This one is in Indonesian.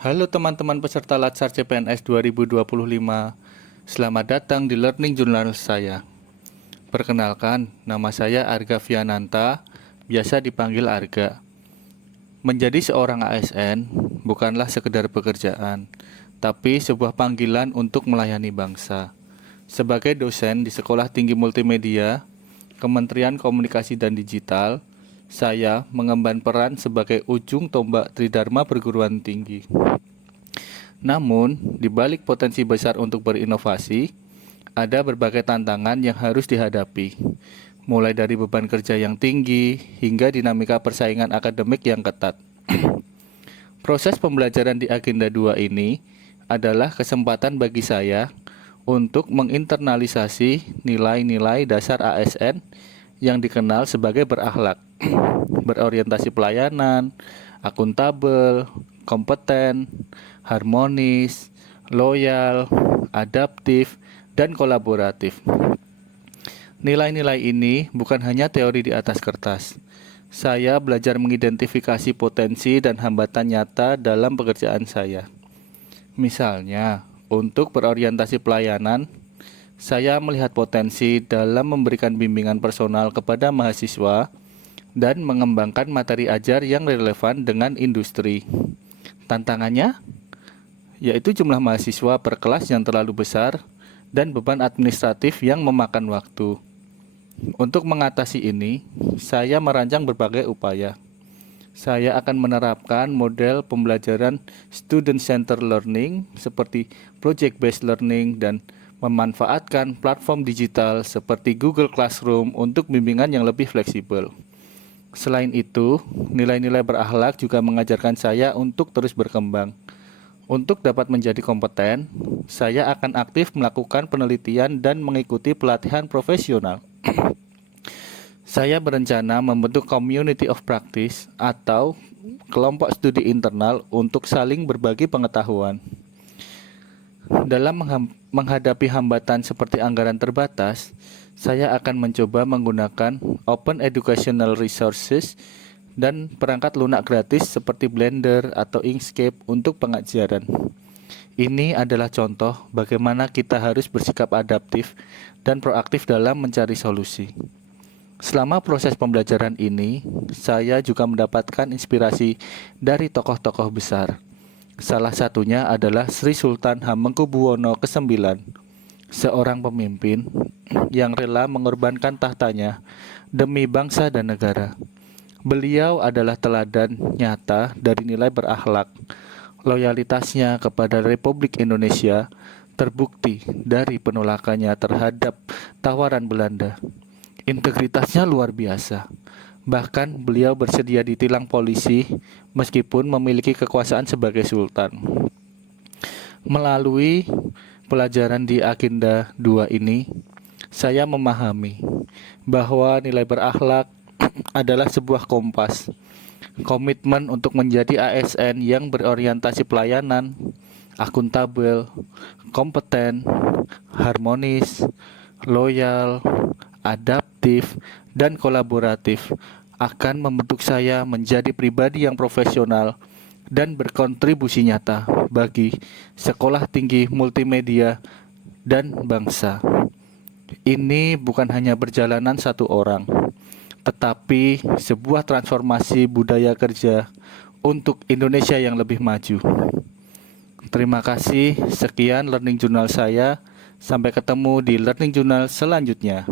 Halo teman-teman peserta Latsar CPNS 2025. Selamat datang di Learning Journal saya. Perkenalkan, nama saya Arga Viananta, biasa dipanggil Arga. Menjadi seorang ASN bukanlah sekedar pekerjaan, tapi sebuah panggilan untuk melayani bangsa. Sebagai dosen di Sekolah Tinggi Multimedia, Kementerian Komunikasi dan Digital, saya mengemban peran sebagai ujung tombak Tridharma perguruan tinggi. Namun, di balik potensi besar untuk berinovasi, ada berbagai tantangan yang harus dihadapi, mulai dari beban kerja yang tinggi hingga dinamika persaingan akademik yang ketat. Proses pembelajaran di Agenda 2 ini adalah kesempatan bagi saya untuk menginternalisasi nilai-nilai dasar ASN yang dikenal sebagai berakhlak, berorientasi pelayanan, akuntabel, kompeten, harmonis, loyal, adaptif, dan kolaboratif. Nilai-nilai ini bukan hanya teori di atas kertas. Saya belajar mengidentifikasi potensi dan hambatan nyata dalam pekerjaan saya. Misalnya, untuk berorientasi pelayanan, saya melihat potensi dalam memberikan bimbingan personal kepada mahasiswa dan mengembangkan materi ajar yang relevan dengan industri. Tantangannya, yaitu jumlah mahasiswa per kelas yang terlalu besar dan beban administratif yang memakan waktu. Untuk mengatasi ini, saya merancang berbagai upaya. Saya akan menerapkan model pembelajaran student-centered learning seperti project-based learning dan memanfaatkan platform digital seperti Google Classroom untuk bimbingan yang lebih fleksibel. Selain itu, nilai-nilai berakhlak juga mengajarkan saya untuk terus berkembang. Untuk dapat menjadi kompeten, saya akan aktif melakukan penelitian dan mengikuti pelatihan profesional. Saya berencana membentuk community of practice atau kelompok studi internal untuk saling berbagi pengetahuan. Dalam menghadapi hambatan seperti anggaran terbatas, saya akan mencoba menggunakan open educational resources dan perangkat lunak gratis seperti Blender atau Inkscape untuk pengajaran. Ini adalah contoh bagaimana kita harus bersikap adaptif dan proaktif dalam mencari solusi. Selama proses pembelajaran ini, saya juga mendapatkan inspirasi dari tokoh-tokoh besar. Salah satunya adalah Sri Sultan Hamengkubuwono ke-9, seorang pemimpin yang rela mengorbankan tahtanya demi bangsa dan negara. Beliau adalah teladan nyata dari nilai berakhlak. Loyalitasnya kepada Republik Indonesia terbukti dari penolakannya terhadap tawaran Belanda. Integritasnya luar biasa. Bahkan beliau bersedia ditilang polisi meskipun memiliki kekuasaan sebagai sultan. Melalui pelajaran di Agenda 2 ini, saya memahami bahwa nilai berakhlak adalah sebuah kompas, komitmen untuk menjadi ASN yang berorientasi pelayanan, akuntabel, kompeten, harmonis, loyal, adaptif, dan kolaboratif akan membentuk saya menjadi pribadi yang profesional dan berkontribusi nyata bagi sekolah tinggi multimedia dan bangsa. Ini bukan hanya perjalanan satu orang, tetapi sebuah transformasi budaya kerja untuk Indonesia yang lebih maju. Terima kasih, sekian Learning Journal saya. Sampai ketemu di Learning Journal selanjutnya.